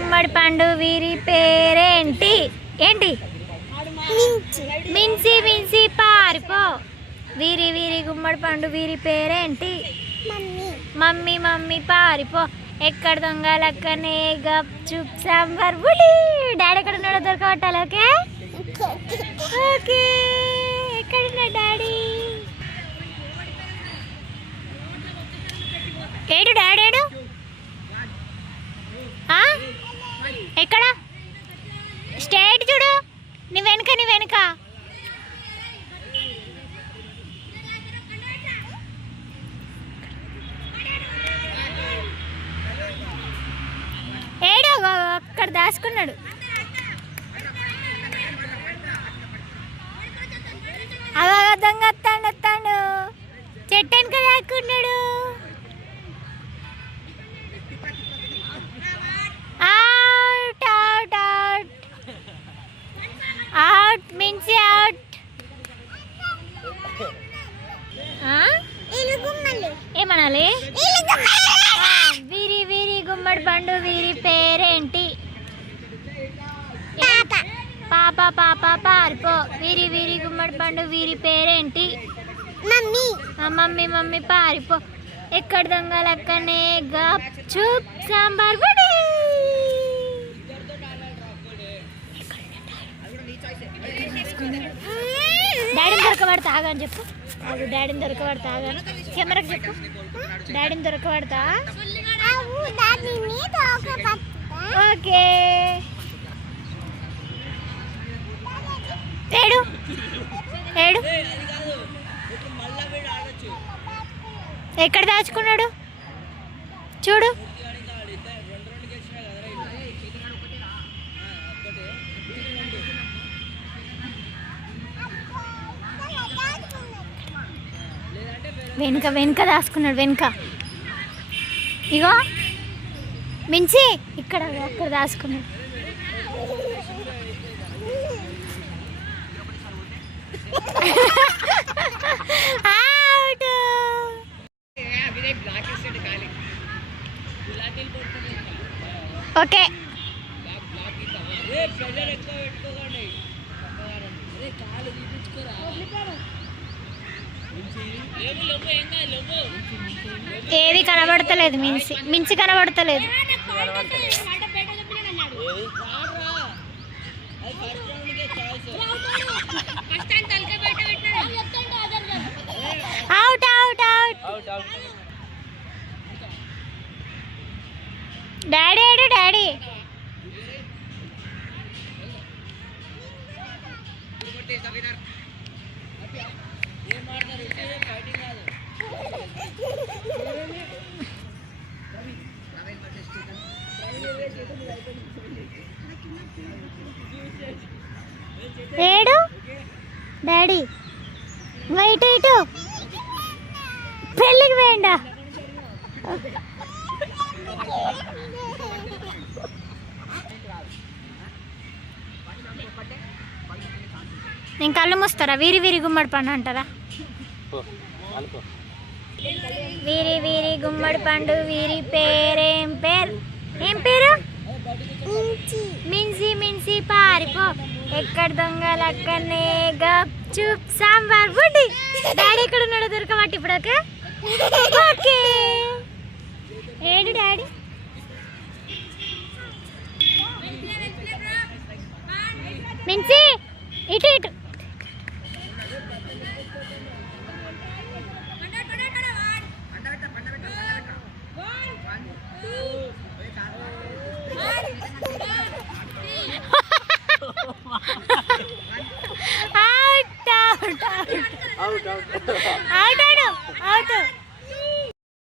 గుమ్మడి పండు వీరి పేరేంటి? ఏంటి? మిన్సి మిన్సి పారిపో. వీరి వీరి గుమ్మడి పండు వీరి పేరేంటి? మమ్మీ మమ్మీ పారిపో. ఎక్కడ దొంగలక్కనే గప్ చుప్ సాంబార్ బుడి. డాడీ ఎక్కడ ఉన్నాడో దొరకబట్టాలి. Okay okay. ఎక్కడున్నా డాడీ? ఏడు డాడీ ఏడు? ఎక్కడ? స్ట్రైట్ చూడు. నీ వెనుక నీ వెనుక. ఏడో అక్కడ దాచుకున్నాడు. అవ దొంగ వస్తాడు వస్తాడు. చెట్టు వెనుక దాక్కున్నాడు. Out out out out. మిన్సి అవుట్. ఏమనాలి? వీరి వీరి గుమ్మడి పండు వీరి పేరేంటి? పాప పాప పారిపో. వీరి వీరి గుమ్మడి పండు వీరి పేరేంటి? మమ్మీ మమ్మీ మమ్మీ పారిపో. ఎక్కడ దొంగలక్కనే గప్ చూప్ సాంబార్ బుడి. డాడీని దొరకబడతా ఆగని చెప్పు. డాడీని దొరకబడతా ఆగని కెమెరాకి చెప్పు. డాడీని దొరకబడతా. ఓకే. ఏడు ఏడు ఎక్కడ దాచుకున్నాడు చూడు. వెనుక వెనుక దాచుకున్నాడు. వెనుక ఇగో మించి ఇక్కడ అక్కడ దాచుకున్నాడు. ఓకే ఏది కనబడతలేదు. మించి మించి కనబడతలేదు. Out out out. డాడీ ఏడు? డాడీ ఏడు? డాడీ వైట్ ఇటు పెళ్ళికి వేయండా? నేను కళ్ళు మూస్తారా? వీరి వీరి గుమ్మడి పండు అంటారా? వీరి వీరి గుమ్మడి పండు వీరి పేరేం పేరు? ఏం పేరు? మిన్సి మిన్సి పారిపో. ఎక్కడ దొంగలక్కనే గప్ చూప్ సాంబార్ బుడి. డాడీ ఎక్కడ ఉన్నాడో దొరకబట్టి ఇప్పుడు. Okay okay. ఏడు డాడీ? మిన్సి ఇటు ఇటు. Out out out out out.